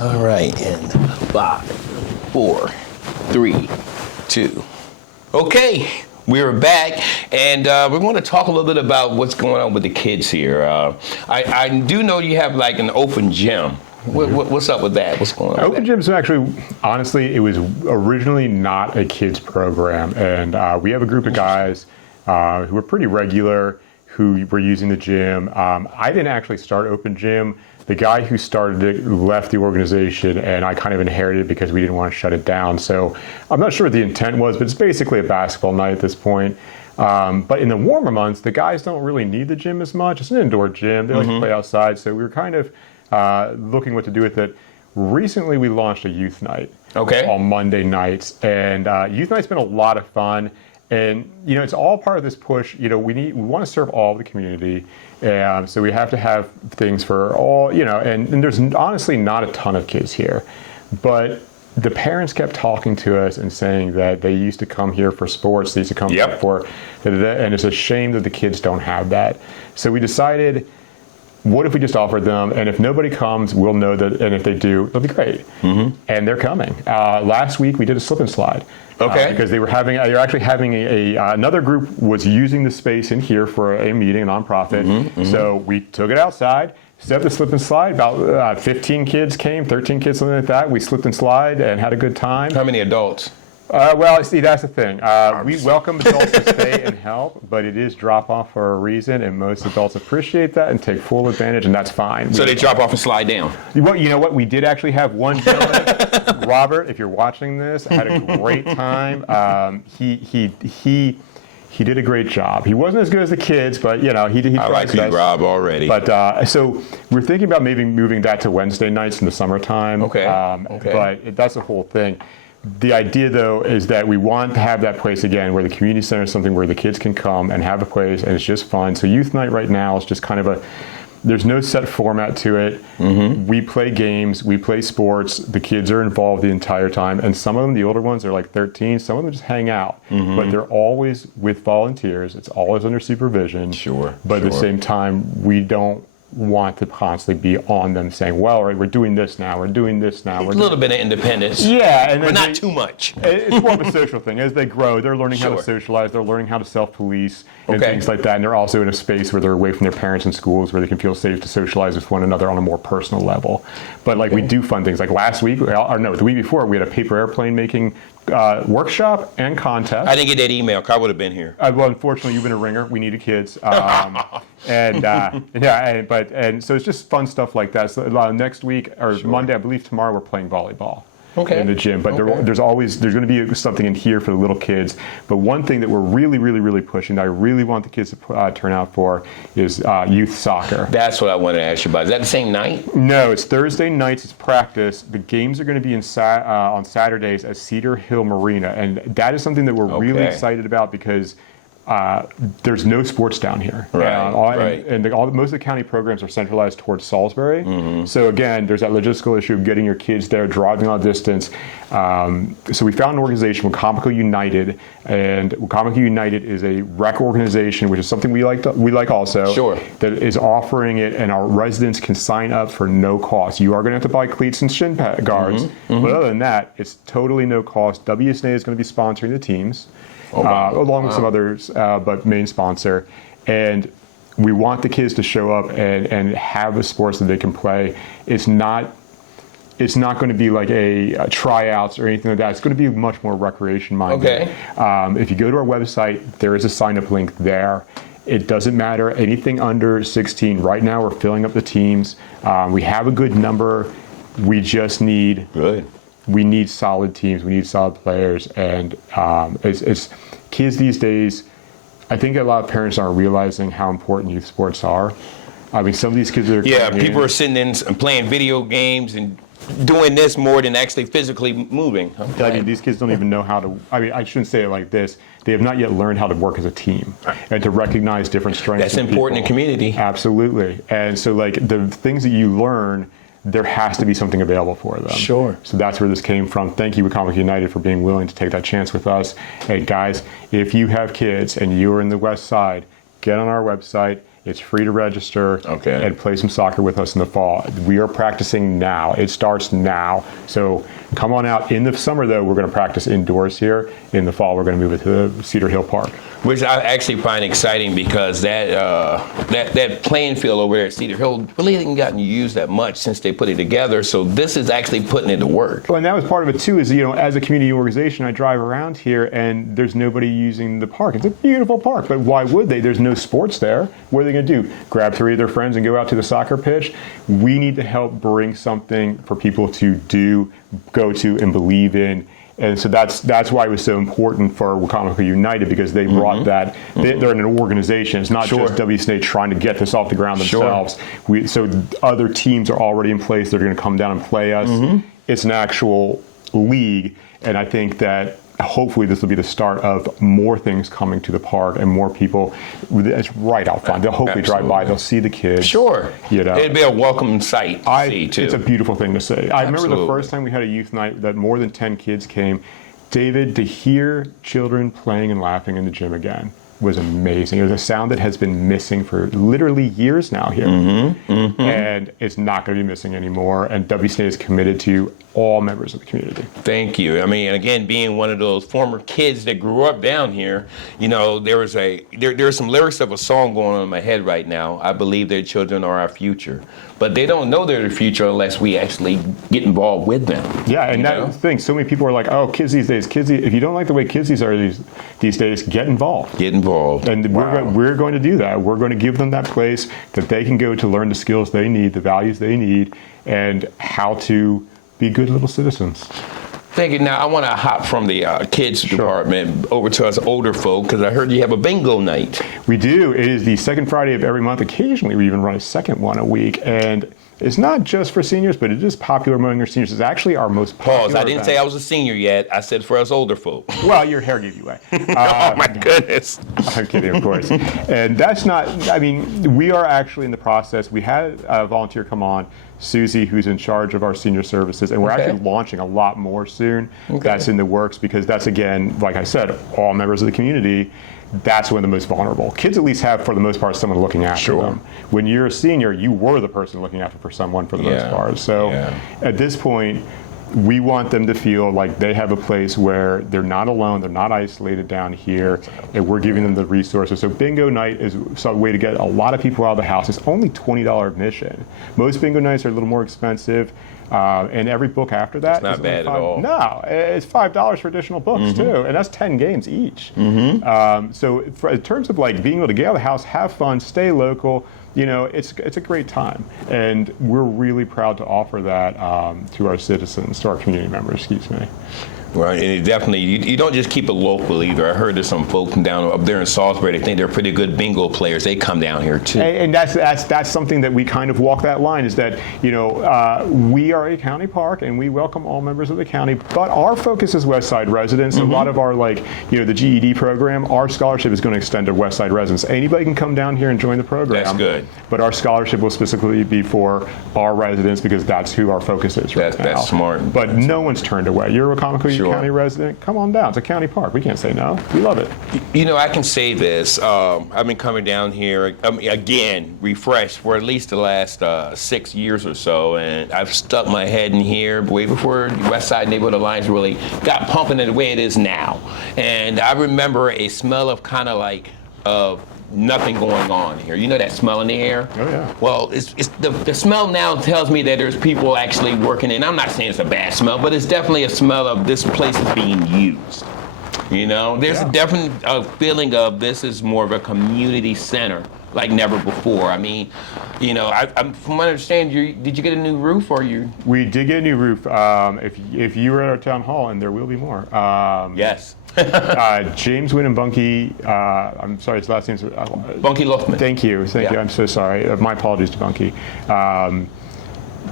All right, and 5, 4, 3, 2. Okay, we're back, and we're going to talk a little bit about what's going on with the kids here. I do know you have like an open gym. What's up with that? What's going on? Open gyms are actually, honestly, it was originally not a kids program, and we have a group of guys who are pretty regular who were using the gym. I didn't actually start Open Gym. The guy who started it left the organization, and I kind of inherited it because we didn't want to shut it down. So I'm not sure what the intent was, but it's basically a basketball night at this point. But in the warmer months, the guys don't really need the gym as much. It's an indoor gym. They like to play outside. So we were kind of looking what to do with it. Recently, we launched a youth night on Monday nights, and youth night's been a lot of fun. And it's all part of this push. We want to serve all of the community, so we have to have things for all. And there's honestly not a ton of kids here, but the parents kept talking to us and saying that they used to come here for sports. They used to come here for, and it's a shame that the kids don't have that. So we decided, what if we just offered them, and if nobody comes, we'll know that, and if they do, it'll be great. And they're coming. Last week we did a slip and slide. Because they're actually having another group was using the space in here for a meeting, a nonprofit. So we took it outside, set up the slip and slide. About 15 kids came, 13 kids, something like that. We slipped and slide and had a good time. How many adults? Well, see, that's the thing. We welcome adults to stay and help, but it is drop off for a reason, and most adults appreciate that and take full advantage, and that's fine. So they drop off and slide down. Well, you know what? We did actually have one gentleman, Robert, if you're watching this, had a great time. He did a great job. He wasn't as good as the kids, but he tried his best. I like you, Rob, already. But so we're thinking about maybe moving that to Wednesday nights in the summertime. But that's the whole thing. The idea, though, is that we want to have that place again where the community center is something where the kids can come and have a place, and it's just fun. So youth night right now is just kind of there's no set format to it. We play games, we play sports. The kids are involved the entire time, and some of them, the older ones, are like 13. Some of them just hang out, but they're always with volunteers. It's always under supervision. But at the same time, we don't want to constantly be on them saying, well, we're doing this now, we're doing this now. A little bit of independence. Yeah. But not too much. It's more of a social thing. As they grow, they're learning how to socialize, they're learning how to self-police and things like that. And they're also in a space where they're away from their parents and schools where they can feel safe to socialize with one another on a more personal level. But we do fun things. Like last week, the week before, we had a paper airplane making workshop and contest. I didn't get that email. I would have been here. Well, unfortunately, you've been a ringer. We needed kids. And so it's just fun stuff like that. So next week or Monday, I believe tomorrow, we're playing volleyball in the gym. But there's going to be something in here for the little kids. But one thing that we're really, really, really pushing that I really want the kids to turn out for is youth soccer. That's what I wanted to ask you about. Is that the same night? No, it's Thursday nights. It's practice. The games are going to be on Saturdays at Cedar Hill Marina. And that is something that we're really excited about because there's no sports down here. And most of the county programs are centralized towards Salisbury. So again, there's that logistical issue of getting your kids there, driving on distance. So we found an organization with Comical United, and Comical United is a rec organization, which is something we like also. That is offering it, and our residents can sign up for no cost. You are going to have to buy cleats and shin guards, but other than that, it's totally no cost. WSNA is going to be sponsoring the teams. Along with some others, but main sponsor. And we want the kids to show up and have the sports that they can play. It's not going to be like a tryouts or anything like that. It's going to be much more recreation minded. If you go to our website, there is a sign up link there. It doesn't matter anything under 16. Right now, we're filling up the teams. We have a good number. We just need we need solid teams. We need solid players. And it's kids these days, I think a lot of parents aren't realizing how important youth sports are. I mean, some of these kids are people are sitting in and playing video games and doing this more than actually physically moving. I mean, these kids don't even know how to, I shouldn't say it like this. They have not yet learned how to work as a team and to recognize different strengths. That's important in community. Absolutely. And so the things that you learn, there has to be something available for them. So that's where this came from. Thank you, Comical United, for being willing to take that chance with us. Hey, guys, if you have kids and you're in the West Side, get on our website. It's free to register Okay. and play some soccer with us in the fall. We are practicing now. It starts now. So come on out. In the summer, though, we're going to practice indoors here. In the fall, we're going to move it to Cedar Hill Park. Which I actually find exciting because that playing field over there at Cedar Hill really hasn't gotten used that much since they put it together. So this is actually putting it to work. Well, and that was part of it too. Is as a community organization, I drive around here and there's nobody using the park. It's a beautiful park, but why would they? There's no sports there. What are they going to do? Grab 3 of their friends and go out to the soccer pitch? We need to help bring something for people to do, go to, and believe in. And so that's why it was so important for Wacomico United, because they brought that. They're an organization. It's not just WCNA trying to get this off the ground themselves. So other teams are already in place. They're going to come down and play us. It's an actual league, and I think that hopefully this will be the start of more things coming to the park and more people. It's right out front. They'll hopefully drive by. They'll see the kids. Sure. It'd be a welcome sight to see, too. It's a beautiful thing to see. I remember the first time we had a youth night that more than 10 kids came. David, to hear children playing and laughing in the gym again was amazing. It was a sound that has been missing for literally years now here. And it's not going to be missing anymore. And WCNA is committed to all members of the community. Thank you. I mean, again, being one of those former kids that grew up down here, there's some lyrics of a song going on in my head right now. I believe their children are our future. But they don't know they're the future unless we actually get involved with them. Yeah, and that's the thing. So many people are like, oh, kids these days. If you don't like the way kids are these days, get involved. Get involved. And we're going to do that. We're going to give them that place that they can go to learn the skills they need, the values they need, and how to be good little citizens. Thank you. Now, I want to hop from the kids department over to us older folk, because I heard you have a bingo night. We do. It is the second Friday of every month. Occasionally, we even run a second one a week. And it's not just for seniors, but it is popular among our seniors. It's actually our most popular Pause. I didn't event. say I was a senior yet. I said for us older folk. Well, your hair gave you away. Oh, my goodness. I'm kidding, of course. And that's not, we are actually in the process. We had a volunteer come on, Susie, who's in charge of our senior services, and we're actually launching a lot more soon. That's in the works, because that's, again, like I said, all members of the community. That's one of the most vulnerable. Kids at least have, for the most part, someone looking after them. When you're a senior, you were the person looking after for someone for the most part. So at this point, we want them to feel like they have a place where they're not alone, they're not isolated down here, and we're giving them the resources. So bingo night is a way to get a lot of people out of the house. It's only $20 admission. Most bingo nights are a little more expensive. And every book after that it's not bad at all. No, it's $5 for additional books too, and that's 10 games each. So in terms of like being able to get out of the house, have fun, stay local, it's a great time, and we're really proud to offer that to our citizens, to our community members. Excuse me. Right, and it definitely, you don't just keep it local either. I heard there's some folks down up there in Salisbury, they think they're pretty good bingo players. They come down here too. And that's something that we kind of walk that line, is that, we are a county park and we welcome all members of the county, but our focus is West Side residents. A lot of our, the GED program, our scholarship is going to extend to West Side residents. Anybody can come down here and join the program. That's good. But our scholarship will specifically be for our residents, because that's who our focus is right now. That's smart. But no one's turned away. You're a Wacomico County resident, come on down. It's a county park. We can't say no. We love it. I can say this. I've been coming down here, again, refreshed for at least the last 6 years or so, and I've stuck my head in here way before the West Side Neighborhood Alliance really got pumping in the way it is now. And I remember a smell of kind of like nothing going on here. You know that smell in the air? Oh, yeah. Well, it's the smell now tells me that there's people actually working, and I'm not saying it's a bad smell, but it's definitely a smell of this place is being used. There's a definite feeling of this is more of a community center like never before. I mean, I'm from what I understand, did you get a new roof, or you? We did get a new roof. If you were at our town hall, and there will be more. Yes. James Wynn and Bunky, I'm sorry, his last name's... Bunky Lothman. Thank you. I'm so sorry. My apologies to Bunky.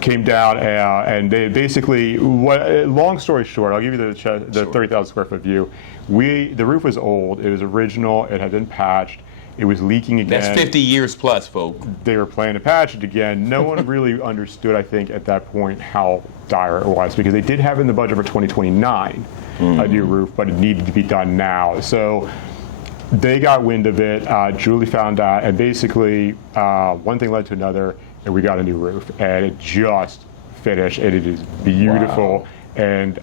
Came down and they basically, long story short, I'll give you the 30,000 square foot view. The roof was old. It was original. It had been patched. It was leaking again. That's 50 years plus, folks. They were planning to patch it again. No one really understood, I think, at that point how dire it was, because they did have in the budget for 2029 a new roof, but it needed to be done now. So they got wind of it. Julie found out, and basically one thing led to another, and we got a new roof, and it just finished, and it is beautiful. Wow. And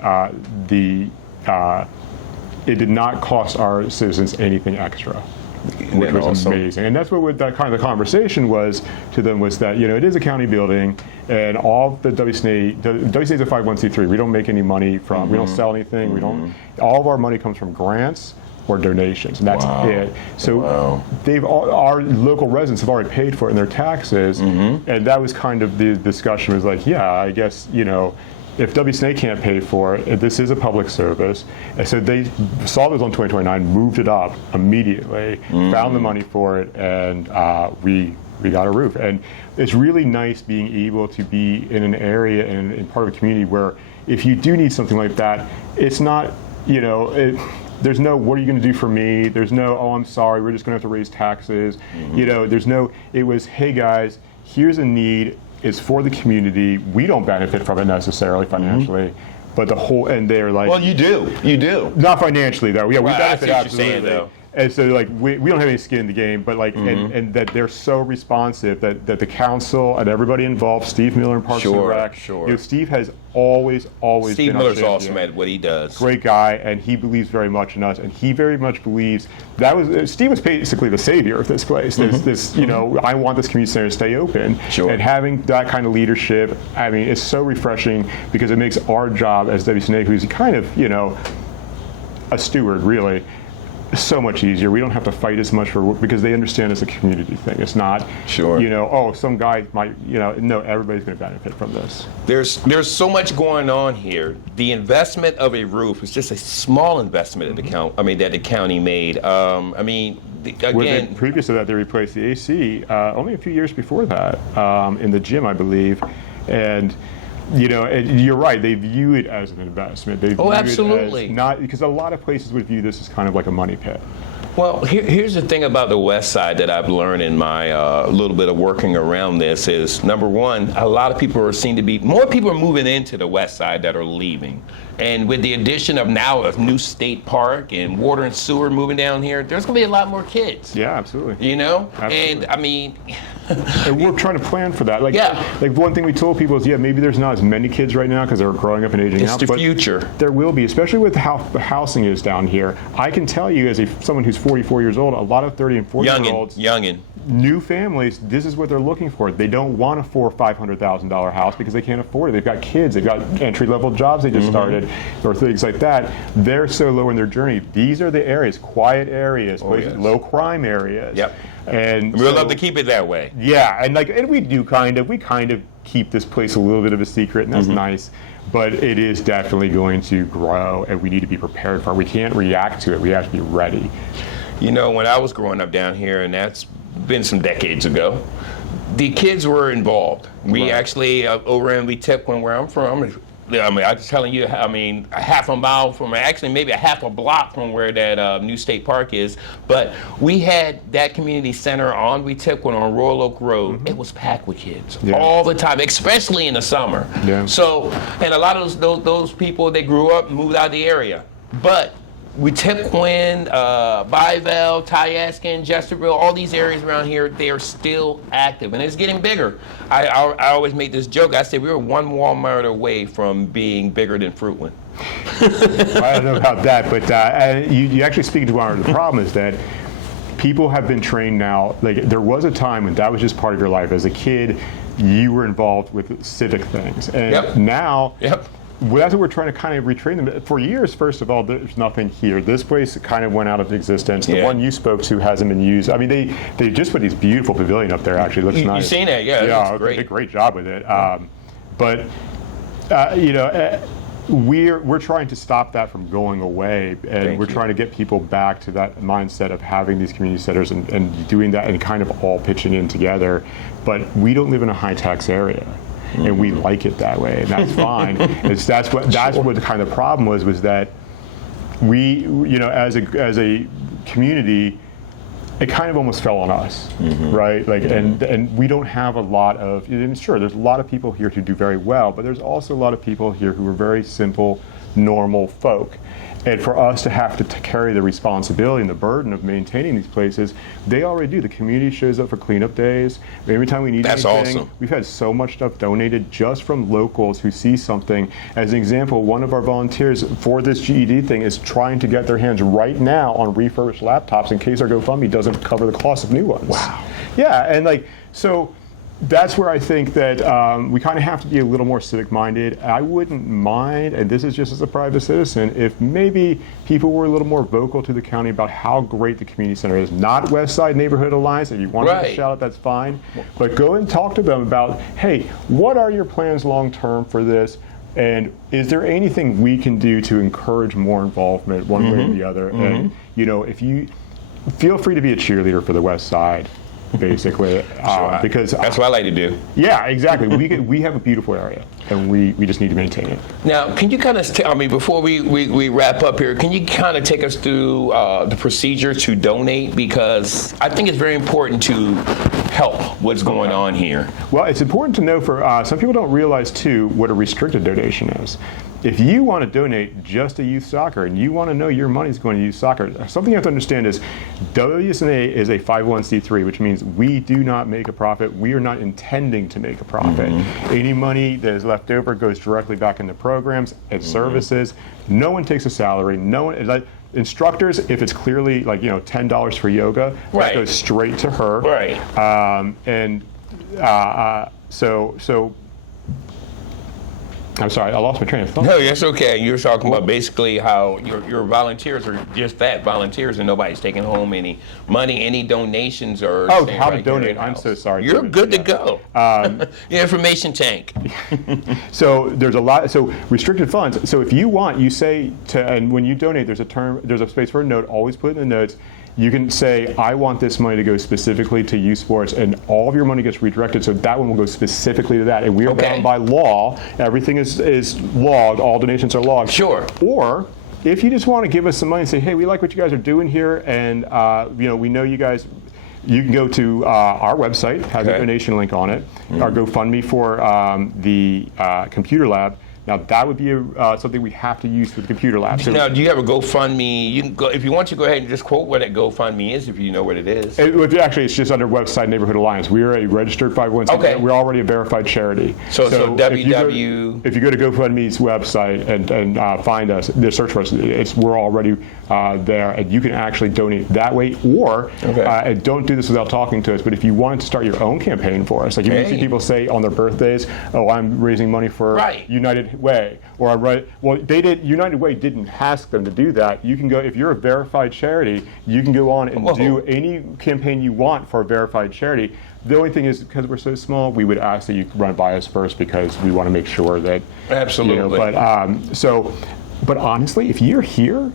it did not cost our citizens anything extra, which was awesome? amazing. And that's what that kind of the conversation was to them, was that, it is a county building, and all the WSNA is a 501c3. We don't make any money from, we don't sell anything. We don't. All of our money comes from grants or donations, and that's it. So our local residents have already paid for it in their taxes, and that was kind of the discussion. Was like, yeah, I guess if WSNA can't pay for it, this is a public service. And so they saw this on 2029, moved it up immediately, found the money for it, and we got a roof. And it's really nice being able to be in an area and in part of a community where if you do need something like that, it's not, there's no, what are you going to do for me? There's no, oh, I'm sorry, we're just going to have to raise taxes. There's no, it was, hey guys, here's a need. It's for the community. We don't benefit from it necessarily financially, but the whole, and they're like, Well, you do. not financially though. Yeah, we Well, I benefit see what you're saying, absolutely. though. And so like we don't have any skin in the game, but like and that they're so responsive that the council and everybody involved, Steve Miller in Parks and Rec. Sure. Steve has always Steve been our Miller's champion. awesome at what he does. Great guy, and he believes very much in us, and he very much believes Steve was basically the savior of this place. There's this, I want this community center to stay open, Sure. and having that kind of leadership, I mean, it's so refreshing because it makes our job as WSNA, who's kind of, a steward really, so much easier. We don't have to fight as much because they understand it's a community thing. It's not, some guy might, no, everybody's going to benefit from this. There's so much going on here. The investment of a roof is just a small investment that the county made. Again, Previous to that, they replaced the AC only a few years before that in the gym, I believe, and. And you're right. They view it as an investment. They view absolutely. It as not because a lot of places would view this as kind of like a money pit. Well, here's the thing about the West Side that I've learned in my little bit of working around this is, number one, a lot of people more people are moving into the West Side that are leaving. And with the addition of now a new state park and water and sewer moving down here, there's going to be a lot more kids. Yeah, absolutely. Absolutely. And and we're trying to plan for that. Like one thing we told people is, maybe there's not as many kids right now because they're growing up and aging out. It's the future. There will be, especially with how the housing is down here. I can tell you, as someone who's 44 years old, a lot of 30 and 40-year-olds, new families, this is what they're looking for. They don't want a $400,000 or $500,000 house because they can't afford it. They've got kids. They've got entry-level jobs they just started, or things like that. They're so low in their journey. These are the areas, quiet areas, places, low crime areas. Yep. And we'd love to keep it that way. Yeah, and we kind of keep this place a little bit of a secret, and that's nice. But it is definitely going to grow, and we need to be prepared for it. We can't react to it. We have to be ready. When I was growing up down here, and that's been some decades ago, the kids were involved. We actually, over in Weetipquin, where I'm from, I'm just telling you, a half a mile from, actually maybe a half a block from where that new state park is, but we had that community center on Weetipquin on Royal Oak Road. It was packed with kids all the time, especially in the summer. Yeah. So, and a lot of those people, they grew up and moved out of the area, but Weetipquin, Byville, Tyaskin, Jesterville, all these areas around here, they are still active, and it's getting bigger. I always make this joke. I say we were one Walmart away from being bigger than Fruitland. I don't know about that, but you actually speak to one of the problem is that people have been trained now. Like there was a time when that was just part of your life. As a kid, you were involved with civic things, and now. Well, that's what we're trying to kind of retrain them. For years, first of all, there's nothing here. This place kind of went out of existence. The one you spoke to hasn't been used. I mean, they just put this beautiful pavilion up there. Actually, it looks nice. You've seen it, yeah. Great. Did a great job with it. We're trying to stop that from going away, and we're trying to get people back to that mindset of having these community centers and doing that and kind of all pitching in together. But we don't live in a high tax area. And we like it that way, and that's fine. That's what the kind of problem was that we, as a community, it kind of almost fell on us, right? Like, and we don't have a lot of. And sure, there's a lot of people here who do very well, but there's also a lot of people here who are very simple, normal folk. And for us to have to carry the responsibility and the burden of maintaining these places, they already do. The community shows up for cleanup days. Every time we need That's anything, awesome. we've had so much stuff donated just from locals who see something. As an example, one of our volunteers for this GED thing is trying to get their hands right now on refurbished laptops in case our GoFundMe doesn't cover the cost of new ones. Wow. Yeah, and so that's where I think that we kind of have to be a little more civic-minded. I wouldn't mind, and this is just as a private citizen, if maybe people were a little more vocal to the county about how great the community center is. Not West Side Neighborhood Alliance. If you want to shout out, that's fine. But go and talk to them about, hey, what are your plans long-term for this? And is there anything we can do to encourage more involvement one way or the other? And, if you feel free to be a cheerleader for the West Side. Basically, because that's what I like to do. Yeah, exactly. We have a beautiful area, and we just need to maintain it. Now, can you kind of tell me, before we wrap up here, can you kind of take us through the procedure to donate? Because I think it's very important to help what's going on here. Well, it's important to know for some people don't realize too what a restricted donation is. If you want to donate just to youth soccer and you want to know your money is going to youth soccer, something you have to understand is WSNA is a 501c3, which means we do not make a profit. We are not intending to make a profit. Any money that is left over goes directly back into programs and services. No one takes a salary. No one. Instructors, if it's clearly $10 for yoga, that goes straight to her. Right. So I'm sorry, I lost my train of thought. No, that's okay. You were talking about basically how your volunteers are just that, volunteers, and nobody's taking home any money, any donations or. Oh, how to donate. I'm so sorry. You're good to go. Your information tank. So there's a lot. So restricted funds. So if you want, you say and when you donate, there's a space for a note. Always put in the notes. You can say, I want this money to go specifically to youth sports, and all of your money gets redirected, so that one will go specifically to that. And we are bound by law. Everything is logged. All donations are logged. Sure. Or if you just want to give us some money and say, hey, we like what you guys are doing here, and we know you guys. You can go to our website, has a donation link on it, our GoFundMe for the computer lab. Now that would be something we have to use for the computer lab. So now, do you have a GoFundMe? You can go, if you want to go ahead and just quote what that GoFundMe is, if you know what it is. It's just under West Side Neighborhood Alliance. We are a registered 501c3. Okay. We're already a verified charity. So www. If you go to GoFundMe's website and find us, search for us, we're already there, and you can actually donate that way. Or and don't do this without talking to us. But if you wanted to start your own campaign for us, like you see people say on their birthdays, "Oh, I'm raising money for United Way," or United Way didn't ask them to do that. You can go, if you're a verified charity, you can go on and do any campaign you want for a verified charity. The only thing is, because we're so small, we would ask that you run it by us first, because we want to make sure that but honestly, if you're here,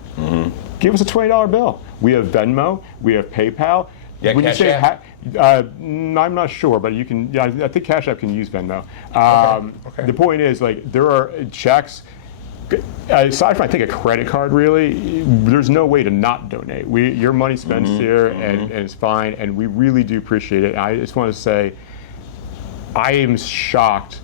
give us a $20 bill. We have Venmo, we have PayPal. Yeah, when Cash you say App? I'm not sure, but you can. Yeah, I think Cash App can use Venmo. The point is, there are checks. Aside from, I think, a credit card, really, there's no way to not donate. Your money spent here, and it's fine, and we really do appreciate it. I just want to say, I am shocked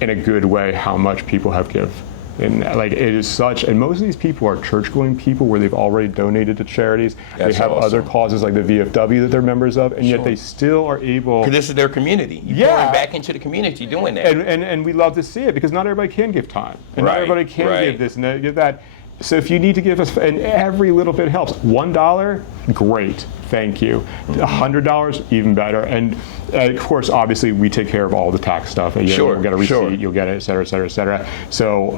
in a good way how much people have given. And it is such, and most of these people are church-going people where they've already donated to charities. They have other causes like the VFW that they're members of, and yet they still are able. Because this is their community. You're pouring back into the community doing that. And we love to see it, because not everybody can give time, and not everybody can give this and give that. So if you need to give us, and every little bit helps. $1, great, thank you. $100, even better. And of course, obviously, we take care of all the tax stuff. You'll get a receipt, you'll get it, et cetera, et cetera, et cetera. So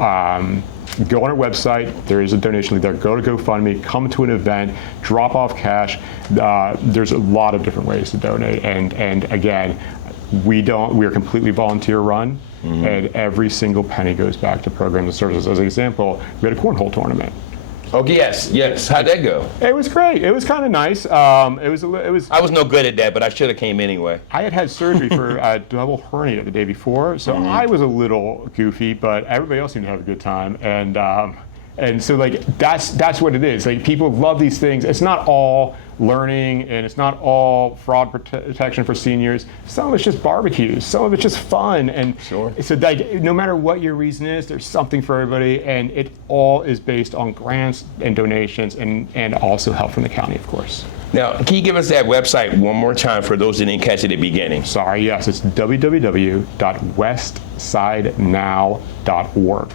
go on our website. There is a donation link there. Go to GoFundMe, come to an event, drop off cash. There's a lot of different ways to donate. And again, we are completely volunteer run. And every single penny goes back to programs and services. As an example, we had a cornhole tournament. Oh yes. How'd that go? It was great. It was kind of nice. It was. I was no good at that, but I should have came anyway. I had surgery for a double hernia the day before, so I was a little goofy, but everybody else seemed to have a good time. And And so like that's what it is. Like people love these things. It's not all learning and it's not all fraud protection for seniors. Some of it's just barbecues. Some of it's just fun. And Sure. so like no matter what your reason is, there's something for everybody, and it all is based on grants and donations and also help from the county, of course. Now, can you give us that website one more time for those that didn't catch it at the beginning? Sorry, yes, it's www.westsidenow.org.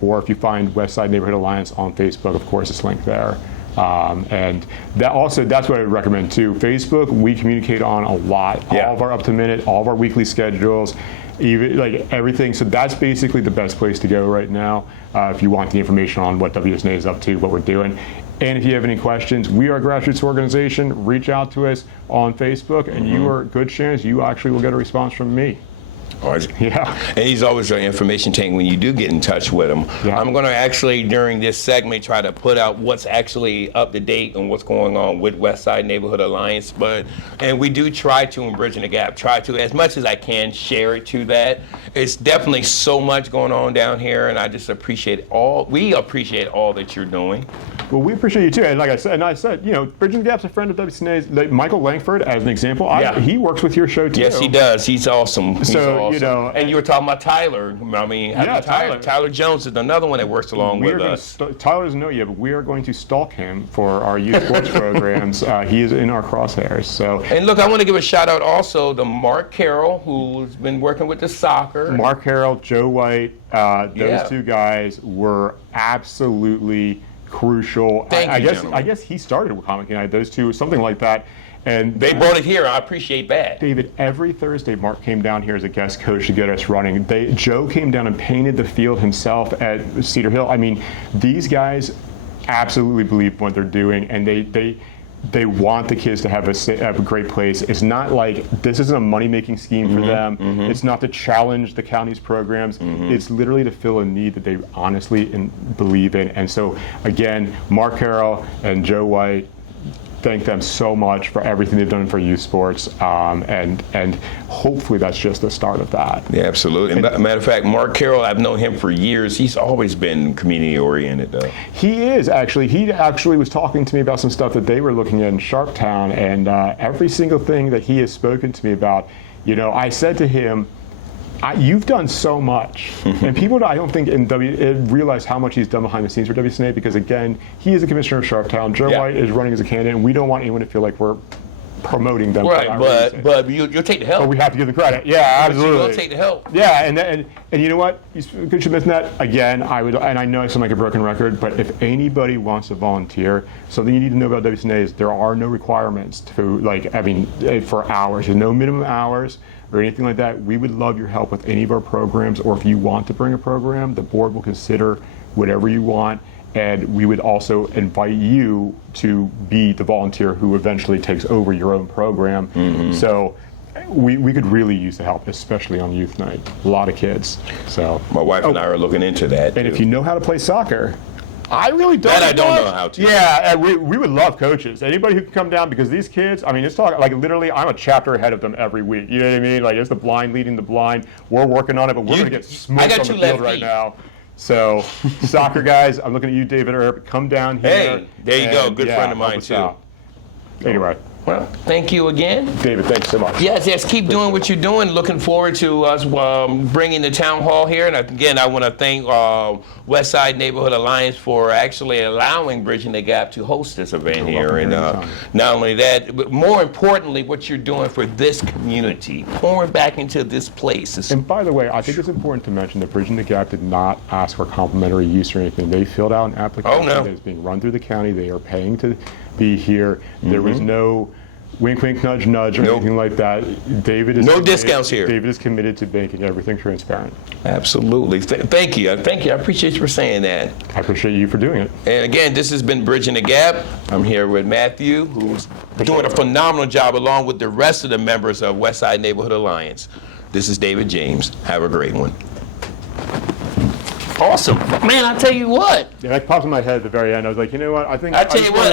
Or if you find Westside Neighborhood Alliance on Facebook, of course, it's linked there. And that's what I would recommend too. Facebook, we communicate on a lot. Yeah. All of our up to minute, all of our weekly schedules, even like everything. So that's basically the best place to go right now if you want the information on what WSNA is up to, what we're doing. And if you have any questions, we are a grassroots organization. Reach out to us on Facebook, and you are a good chance you actually will get a response from me. Yeah. And he's always an information tank when you do get in touch with him. Yeah. I'm going to actually, during this segment, try to put out what's actually up to date and what's going on with Westside Neighborhood Alliance. And we do try to, in Bridging the Gap, try to, as much as I can, share it to that. It's definitely so much going on down here, and I just appreciate we appreciate all that you're doing. Well, we appreciate you too. And like I said, you know, Bridging the Gap's a friend of WSNA's. Like Michael Langford, as an example, Yeah. he works with your show too. Yes, he does. He's awesome. He's So, awesome. you know, and you were talking about Tyler. I mean, Yeah, Tyler. Tyler Jones is another one that works along with us. Tyler doesn't know yet, but we are going to stalk him for our youth sports programs. He is in our crosshairs. So And look, I want to give a shout out also to Mark Carroll, who's been working with the soccer. Mark Harrell, Joe White, those Yeah. two guys were absolutely crucial. Thank you, gentlemen. I guess he started with Comic United, those two, something like that. And They brought it here. I appreciate that. David, every Thursday, Mark came down here as a guest coach to get us running. Joe came down and painted the field himself at Cedar Hill. I mean, these guys absolutely believe in what they're doing, and they want the kids to have a great place. It's not like this isn't a money-making scheme for them. It's not to challenge the county's programs. It's literally to fill a need that they honestly believe in. And so, again, Mark Carroll and Joe White, thank them so much for everything they've done for youth sports, and hopefully that's just the start of that. Yeah, absolutely. And matter of fact, Mark Carroll, I've known him for years. He's always been community-oriented, though. He is actually. He actually was talking to me about some stuff that they were looking at in Sharptown, and every single thing that he has spoken to me about, you know, I said to him, you've done so much, and people I don't think realize how much he's done behind the scenes for WSNA, because again, he is the commissioner of Sharptown. Joe White is running as a candidate, and we don't want anyone to feel like we're promoting them. Right, for that reason. but you'll take the help. But we have to give them credit. Yeah, absolutely. You'll take the help. Yeah, and you know what? Good you mention that. Again, I know I sound like a broken record, but if anybody wants to volunteer, something you need to know about WSNA is there are no requirements for hours. There's no minimum hours or anything like that. We would love your help with any of our programs, or if you want to bring a program, the board will consider whatever you want. And we would also invite you to be the volunteer who eventually takes over your own program. So we could really use the help, especially on youth night. A lot of kids. So My wife and I are looking into that. and if you know how to play soccer, I really don't. That I don't know how to. Yeah, and we would love coaches. Anybody who can come down, because these kids, I mean, it's talking like literally, I'm a chapter ahead of them every week. You know what I mean? Like it's the blind leading the blind. We're working on it, but we're going to get smoked got on the two field left right feet. now. So, soccer guys, I'm looking at you, David Earp. Come down here. Hey, there you go. and, Good friend of help mine, us too. out. Anyway, Well, thank you again. David, thanks so much. Yes, keep doing what you're doing. Looking forward to us bringing the town hall here. And again, I want to thank Westside Neighborhood Alliance for actually allowing Bridging the Gap to host this event here. And not only that, but more importantly, what you're doing for this community, pouring back into this place. And by the way, I think it's important to mention that Bridging the Gap did not ask for complimentary use or anything. They filled out an application that is being run through the county. They are paying to be here. There was no wink, wink, nudge, nudge, or anything like that. David is no discounts here. David is committed to making everything transparent. Absolutely. Thank you. Thank you. I appreciate you for saying that. I appreciate you for doing it. And again, this has been Bridging the Gap. I'm here with Matthew, who's doing a phenomenal job along with the rest of the members of Westside Neighborhood Alliance. This is David James. Have a great one. Awesome. Man, I tell you what. Yeah, that popped in my head at the very end. I was like, you know what? I I tell you what,